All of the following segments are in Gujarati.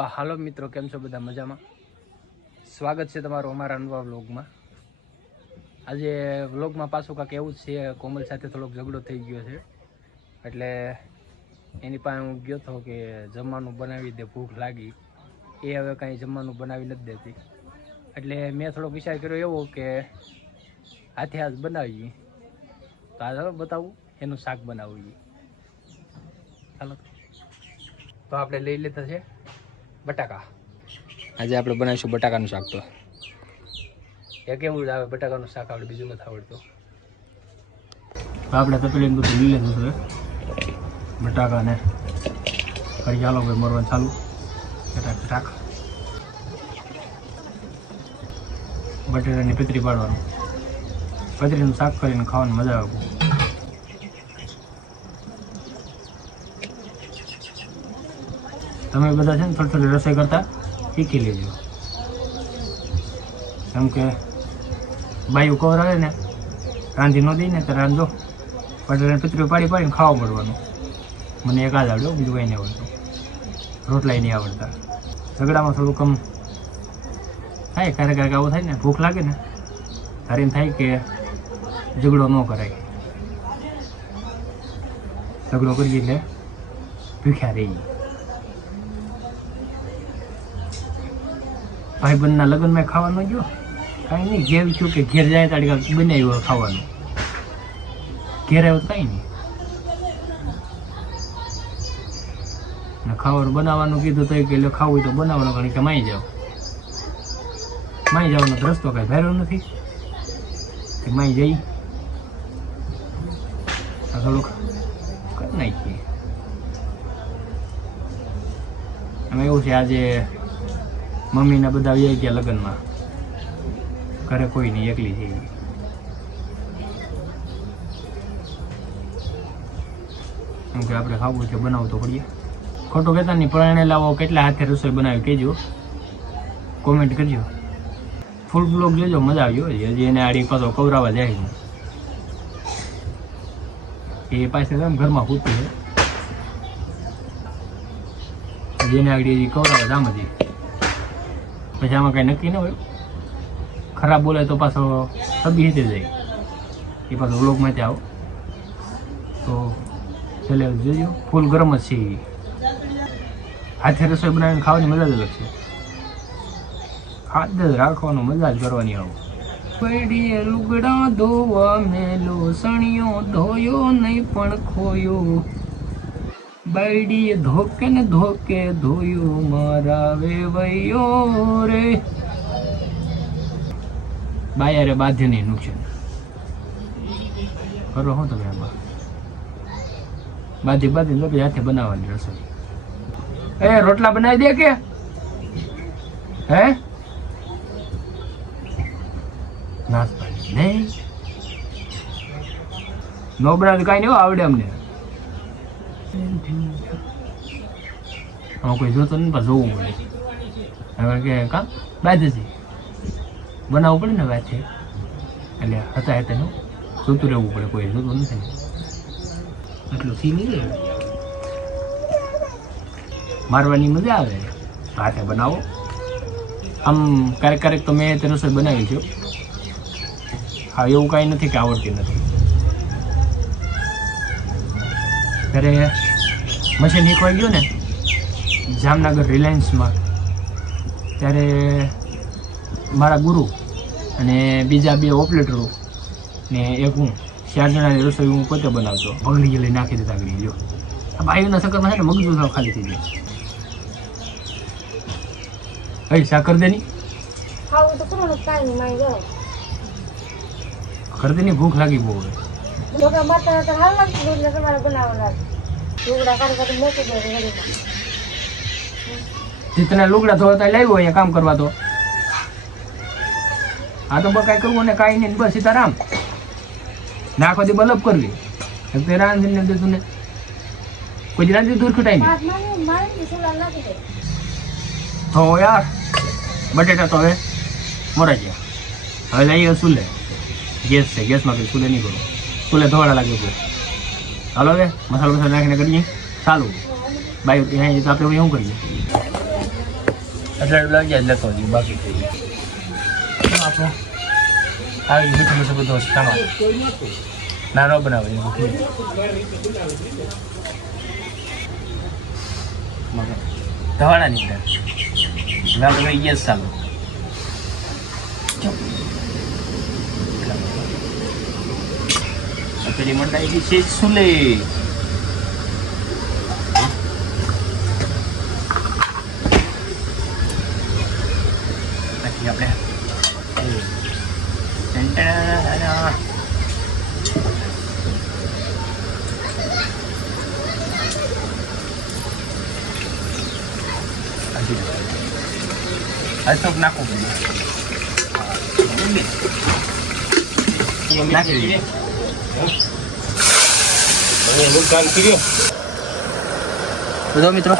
તો હાલો મિત્રો, કેમ છો બધા મજામાં? સ્વાગત છે તમારું અમારા અનુભવ વ્લોગમાં. આજે વ્લોગમાં પાછું કાંક એવું જ છે, કોમલ સાથે થોડોક ઝઘડો થઈ ગયો છે. એટલે એની પાસે હું ગયો હતો કે જમવાનું બનાવી દે, ભૂખ લાગી. એ હવે કાંઈ જમવાનું બનાવી નથી દેતી. એટલે મેં થોડોક વિચાર કર્યો એવો કે હાથે હાથ બનાવીએ. તો આ બતાવું, એનું શાક બનાવું ચાલો તો આપણે લઈ લેતા છે. બટાકા. આજે આપણે બનાવીશું બટાકાનું શાક તો. એ કેવું જ આવે બટાકાનું શાક આપણે બીજું નથી આવડતું. તો આપણે તપેલીને બધું લઈ લીધું છે બટાકાને. ફરી ચાલો ભાઈ મરવાનું ચાલુ. બટાક બટાક બટેટાની પતરી પાડવાનું. પતરીનું શાક કરીને ખાવાની મજા આવે તમે બધા છે ને થોડી થોડી રસોઈ કરતા શીખી લેજો. કેમ કે બાયું કવર ને, રાંધી ન દઈ ને તો રાંધો. પટેલ પિતરી પાડી પાડીને ખાવા મળવાનું મને એક જ આવડ્યો બીજું કંઈ નહીં આવડતું. રોટલાય નહીં આવડતા. ઝઘડામાં થોડું કમ થાય, ક્યારેક ક્યારેક આવું થાય ને, ભૂખ લાગે ને એમ થાય કે ઝઘડો ન કરાય. ઝઘડો કરીએ એટલે ભૂખ્યા રહીએ. ભાઈ બંધના લગ્નમાં ખાવાનું જો કાંઈ નહીં, ઘેર છું કે ઘેર જાય તાડી બનાવ્યું હોય ખાવાનું. ઘેર આવ્યું કાંઈ નહીં. ખાવાનું બનાવવાનું કીધું તો કે ખાવું હોય તો બનાવવાનું, કારણ કે માઈ જાઓ માઈ જવાનો રસ્તો કાંઈ ભેરો નથી. કે માઈ જઈ. થોડુંક કરી નાખીએ. એમાં એવું છે આજે મમ્મીને બધા આવી ગયા લગ્નમાં. ઘરે કોઈ નહીં, એકલી થઈ ગઈ કેમ કે આપણે ખાવું છે બનાવવું તો પડીએ. ખોટું કહેતા નહીં પરણે લાવો કેટલા હાથે રસોઈ બનાવી કહેજો. કોમેન્ટ કરજો. ફૂલ બ્લોગ જોજો, મજા આવ્યો હજી. એને આડી પાછો કવરાવા જાય છે. એ પાસે ઘરમાં પૂછતું છે. જેને આગળ કવરાવા જામ હતી પછી આમાં કાંઈ નક્કી ન હોય. ખરાબ બોલે તો પાછો સબી હેતે જાય. એ પાછો વ્લોગમાંથી આવો. તો છેલ્લે જોજો. ફૂલ ગરમ જ છે હાથે રસોઈ બનાવીને ખાવાની મજા જ અલગ છે. હાથ જ રાખવાનું મજા જ કરવાની આવું. પડીએ લુગડા ધોવા મેલો સણિયો ધોયો નહીં પણ ખોયો. બાયડીએ ધોકે ને ધોકે ધોયું મારા વેવૈયો રે. બાયા રે બાધ્ય નહીં નુકસાન કરો હો તમે આમાં. બાધી બાધી લોકો હાથે બનાવવાની રસોઈ. એ, રોટલા બનાવી દે કે? હે? નાસ્તા નહીં નોબરા કાંઈ નહીં આવડે અમને. આમાં કોઈ જોતો નહીં પણ જોવું પડે હવે કે કામ છે બનાવવું પડે ને વાત એટલે હતા હતા નું જોતું રહેવું પડે કોઈ જોતું નથી એટલું સી નહીં મારવાની મજા આવે હાથે બનાવો આમ ક્યારેક ક્યારેક તો મેં તે રસોઈ બનાવી છે હા એવું કાંઈ નથી કે આવડતી નથી ત્યારે મશીન નીકળી ગયું ને જામનગર રિલાયન્સમાં. ત્યારે મારા ગુરુ અને બીજા બે ઓપરેટરો ને એક હું ચાર જણાની રસોઈ હું પોતે બનાવતો. ભગડી લઈ નાખી દેતા આગળ ગયો આ બાયુના શક્કરમાં છે ને મગજું સાવ ખાલી થઈ જાય અહીં સાકર દેની? ખરદેની ભૂખ લાગી બહુ હવે. જોકે માતા તો હાલ લાગતું હતું એટલે તમારે બનાવવાના લુગડા ધોતા લાવ્યો અહીંયા કામ કરવા તો. આ તો બકાઈ કરવું ને કાંઈ નહીં બસ સીતારામ. નાખો દી બલબ કરવી. તે દીધું ને કોઈ રાંધી દૂર ખટાઈ તો યાર બટેટા તો હવે મોરા ગયા. હવે લઈએ સુલે ગેસ છે ગેસમાં કઈ સુલે નહીં કરું સુલે ધોવાડા લાગે છે હાલો હવે મસાલો મસાલો નાખીને કરીએ. ચાલુ. બાય ત્યાં તો આપણે શું કરીએ? એટલે લાગી જાય લેતો જઈએ બાકી થઈ આવી મીઠું મીઠું બધું સામાન ના ન બનાવે ધવાડા ની અંદર ના તો યસ ચાલો. પેલી મંડાઈ ગઈ છે શું લે પછી આપણે ટંટણા. હજી. હજી થોડુંક નાખવું પડે બધો મિત્રો,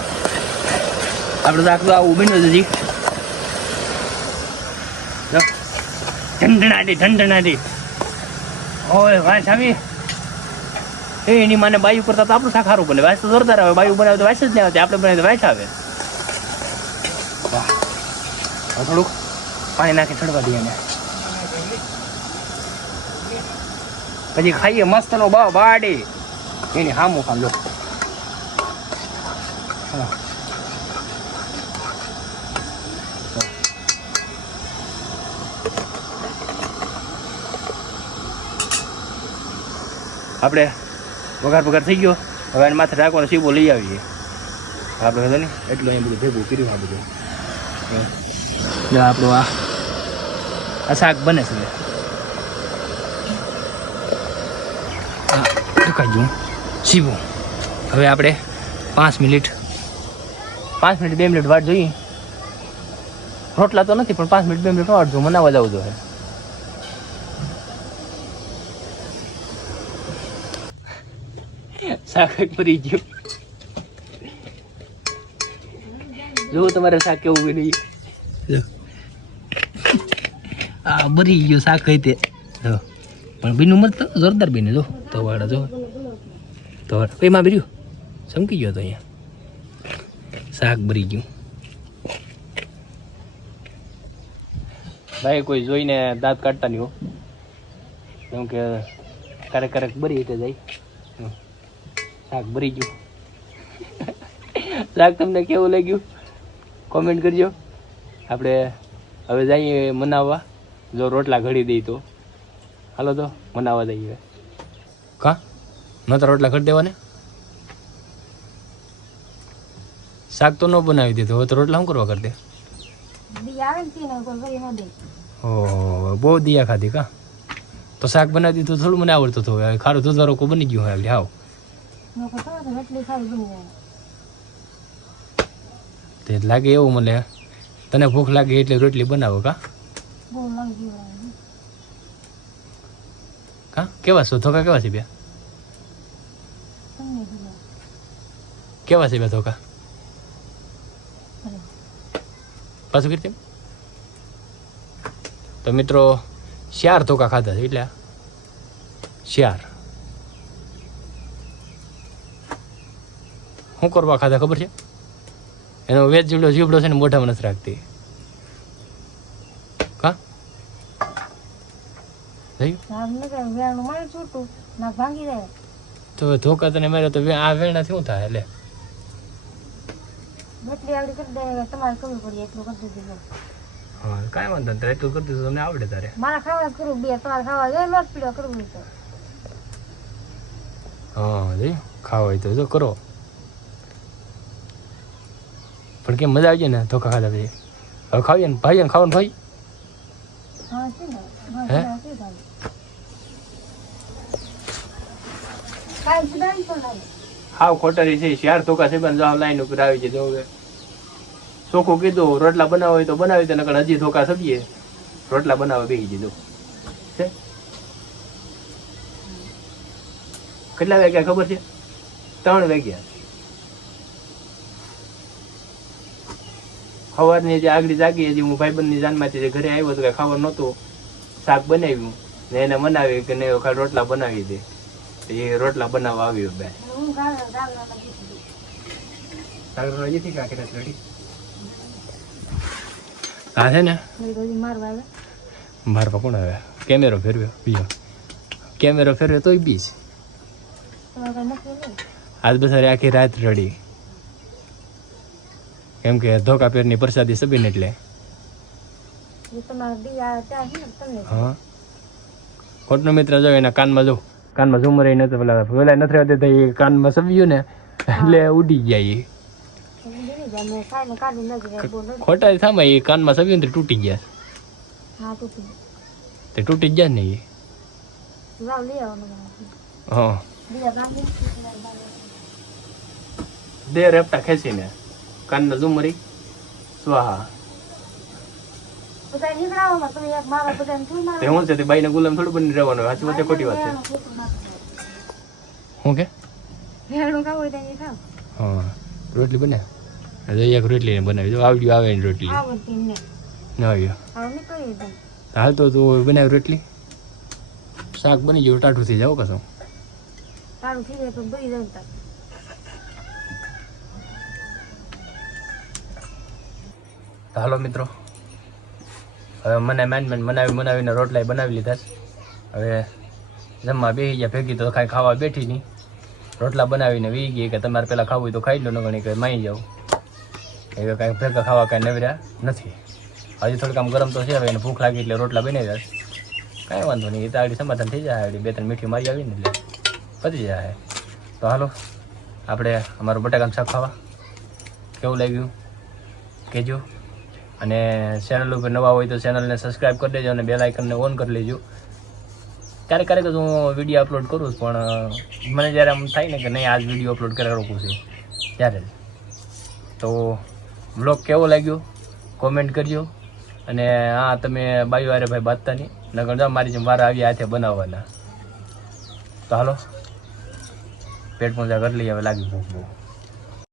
આપણે તો આખું આવું ઊભી નું હજી ઠંડણાટી ઠંડણાટી ઓય, વાંસ આવી. એ, એની માને બાયુ કરતા તો આપણું શાક સારું બને. વાંસ તો જોરદાર આવે. બાયુ બનાવે તો વાંસ જ નહીં આવતી. આપણે બનાવે તો વાંસ આવે. થોડુંક પાણી નાખી ચડવા દઈએ એને. પછી ખાઈએ મસ્ત નો બા બાડી. એની હામું ખામ લો. આપણે વઘાર પગાર થઈ ગયો હવે એને માથે રાખવાનો સીબો લઈ આવીએ આપણે ખબર ને એટલું અહીંયા બધું ભેગું કર્યું, આ બધું. આપણું આ આ શાક બને છે હા સુકાઈ ગયું હવે આપણે પાંચ મિનિટ પાંચ મિનિટ બે મિનિટ વાટ જોઈએ. રોટલા તો નથી પણ પાંચ મિનિટ બે મિનિટ વાટ જો મનાવા આવજો જોઈએ શાક ભરી ગયું. જો તમારે શાક કેવું બની ગયું. આ ભરી ગયું શાક કઈ તે. પણ બીનું મત જોરદાર બીને જો. તો વાળા જો. તો એમાં બીજું? સમકી ગયો તો અહીંયા. શાક ભરી ગયું. ભાઈ કોઈ જોઈને દાંત કાઢતા નહીં હો. કેમ કે ક્યારેક ક્યારેક બરી રીતે જાય. શાક ભરી ગયું. શાક તમને કેવું લાગ્યું? કોમેન્ટ કરજો. આપણે હવે જઈએ મનાવવા. જો રોટલા ઘડી દઈ તો. હાલો તો મનાવવા જઈએ. કા? ન તો રોટલા કરી દેવાને. શાક તો ન બનાવી દીધું હવે તો રોટલા શું કરવા કરી દે? આવે ઓહો બહુ દિયા ખાધી કા? તો શાક બનાવી દીધું થોડું મને આવડતું હતું. હવે ખારું દૂધ વાળો બની ગયું હવે તમે તો લાગે એવું મને. તને ભૂખ લાગે એટલે રોટલી બનાવો કા? કા? કેવા છો? ધોકા કેવા છે બે તમને કીધું કેવા છે બે ધોકા પાછું કીધું તો મિત્રો ચાર ધોકા ખાધા છે એટલે ચાર શું કરવા ખાધા ખબર છે એનો વેજ જીવડો જીવડો છે ને મોઢામાં નથી રાખતી કા તો ધોકા તને માર્યો તો આ વેણા શું થાય એટલે જેટલી આવડી કરી દે તમારે ખબર પડી એટલું કરી દીધું હા કાંઈ વાંધો નહીં એટલું કરતું તો તમને આવડે તારે. મારા ખાવા કરું બે તમારે ખાવા જોઈએ લોટ પીડો કરવું તો. હા જી ખાવા તો જો કરો. પણ કેમ મજા આવી જાય ને ધોકા ખાધા પછી. હવે ખાવીએ ને ભાઈ ને ખાવાનું ભાઈ? હા. હાવ ખોટરી છે શિયાર ધોકા છે પણ જાવ લાઈન ઉપર આવી જાય જો હવે. ચોખ્ખું કીધું રોટલા બનાવો હોય તો બનાવી દે નકર હજી ધોકા સબીએ રોટલા બનાવવા બેસી દીધું છે કેટલા વાગ્યા ખબર છે? ત્રણ વાગ્યા. સવારની જે આગળ જાગી હજી હું ભાઈબંધની જાનમાંથી જે ઘરે આવ્યો તો કઈ ખાવાનું નહોતું. શાક બનાવ્યું ને એને મનાવી કે નહીં ખાલી રોટલા બનાવી દે. એ રોટલા બનાવવા આવ્યો બે હું ગાળો ગાળો લાગી હતી. સાગર નજીક કાંકી રેડી હા છે ને? મારવા કોણ આવે? કેમેરો ફેરવ્યો બીજો. કેમેરો ફેરવ્યો તોય કાંઈ નક્કી આજ બસારી આખી રાત રડી. કેમ કે ધોકા પેરની પ્રસાદી સબીને એટલે. છે હા. ખોટનો મિત્ર જો એના કાનમાં જો કાનમાં ઝુમર નથી પેલા પેલા નથી રહેતી તો એ કાનમાં સબ્યું ને એટલે ઉડી ગયા એ દીદી જાય મેં ખાઈને કાઢી નથી જાય બોલ ખોટા થામાં એ કાનમાં સભ્યો ને તે તૂટી ગયા. હા તૂટી તે તૂટી જ ગયા ને એ. હા. દે રેપટા ખેંચીને કાનના ઝુમરી સ્વાહા. બધા નીકળાવવામાં તમે એક મારા બધાને શું તે હું શું છે તે બાઈને ગુલામ થોડું બની રહેવાનું સાચી વાત ખોટી વાત છે? શું કે? હા. રોટલી બને? એક રોટલી બનાવી. દઉં આવડ્યું આવે ને રોટલી. ન આવ્યો. હાલ તો તું બનાવી રોટલી. શાક બની ગયું ટાઢું થઈ જાવ કશું હાલો મિત્રો. હવે મને મેન મેન બનાવી બનાવીને રોટલા બનાવી લીધા છે. હવે જમવા બેસી ગયા ભેગી તો કાંઈ ખાવા બેઠી નહીં. રોટલા બનાવીને વી ગઈ કે તમારે પહેલાં ખાવું હોય તો ખાઈ લો નગણી કે માઈ જાવ હવે કાંઈ ભેગા ખાવા કાંઈ નવર્યા નથી. હજી થોડુંક આમ ગરમ તો છે હવે એને ભૂખ લાગી એટલે રોટલા બની જાય કાંઈ વાંધો નહીં એ તો આગળ સમાધાન થઈ જાય આવડી બે ત્રણ મીઠી મારી આવીને એટલે પતી જાય. તો હાલો આપણે અમારું બટાકાનું શાક ખાવા. કેવું લાગ્યું? કહેજો. અને ચેનલ ઉપર નવા હોય તો ચેનલને સબસ્ક્રાઈબ કરી દેજો અને બેલ આઇકનને ઓન કરી લેજો. ક્યારેક ક્યારેક જ હું વીડિયો અપલોડ કરું છું, પણ મને જ્યારે આમ થાય ને કે નહીં આજ વીડિયો અપલોડ કરવા રોકું છે ત્યારે તો બ્લોગ કેવો લાગ્યો? કોમેન્ટ કરજો. અને હા, તમે બાયું વારે ભાઈ બાંધતા નગર જાઓ મારી જેમ વારા આવી હાથે બનાવવાના. તો હાલો. પેટ પૂજા કરી લઈએ હવે લાગી ભૂખ બહુ.